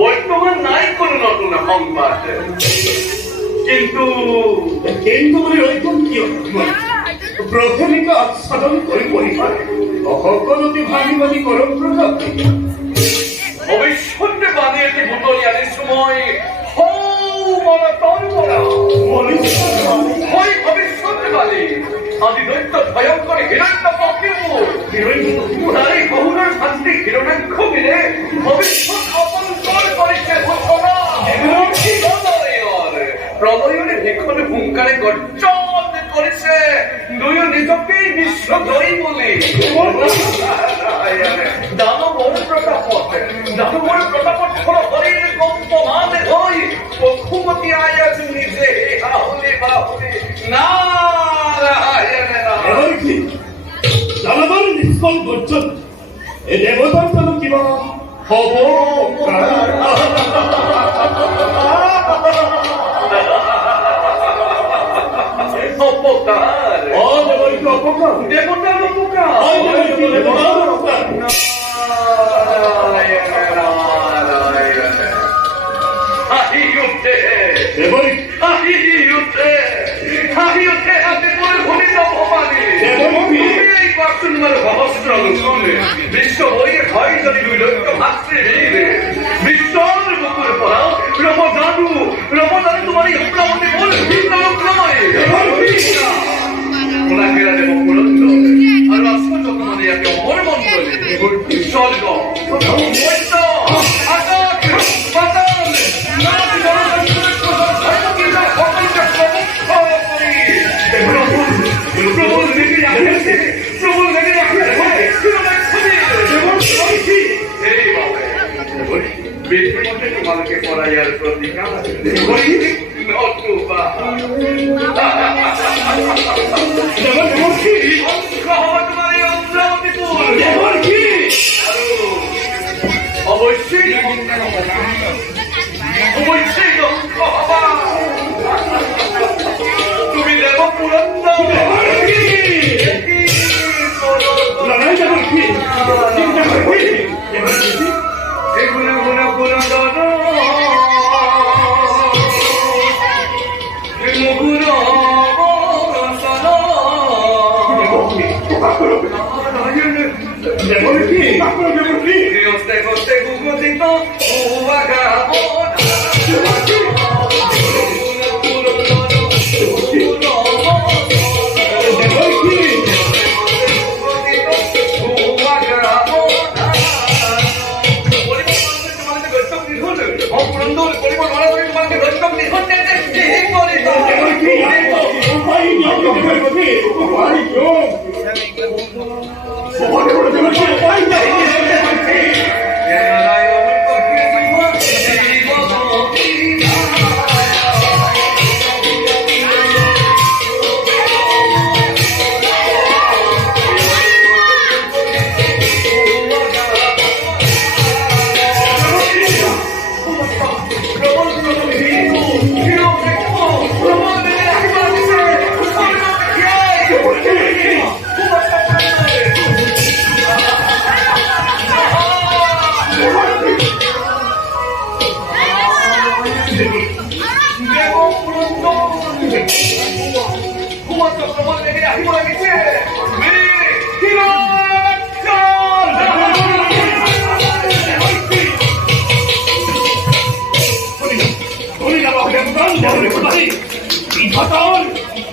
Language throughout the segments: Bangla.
বর্তমান নাই কোন নতুন সংবাদ, কিন্তু প্রথমিক আচ্ছাদন করে পরিবার সকলতে ভাবি ভাবি করম প্রভাব ভবিষ্যতে বানিয়েছে ভূতলিয়ানের সময় ভবিষ্যতে বানি আদি দৈত্য ভয়ঙ্কর হিরণ্য তার এই বহুরের শান্তি হিরণাক্ষ মিলে ভবিষ্যৎ অপন্তর করেছে ঘোষণা। প্রলয়নে ভীষণ হুঙ্কারে গর্জন করেছে, দুই নিজকেই বিশ্বজয়ী বলে দানবর প্রতাপত হরির কম্পমান হই পক্ষুমতি আয়াজ নিজে আহলে বাহুলে নারায়ণ নারায়ণ। দানবর নিষ্ফল গর্জন এ দেবতার জন্য কিবা হব অপকার অপকার দেবতার অপকার হাসি উঠে হাসি উঠে হাতে করে ঘনিত ভবানী এই বাসুন্মার সহস্র শুনে বিশ্ব বইয়ে হয় যদি দুই লক্ষ ভাতৃ বিশ্বর বুকুর পড়াও রমজানু তোমার এই উগ্রমতে বল ওনাকে দেব পুরন্দ আর রাষ্ট্র তোমাদের একে অমর মন্ত্রণে স্বর্গ আকাশ পাতাল তোমাকে পড়াইয়ার প্রতিকার অবশ্যই অবশ্যই তুমি দেব পুরন্দর এগুলো গুণ পুরন্দর মুগুর হস্তে হস্তে গুগতিত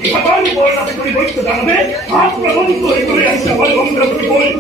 이파탄 뭘 나한테 그리 멋있어 나는데 앞으로 너무 또 이거를 하시자 빨리 멈추라 그리 뭘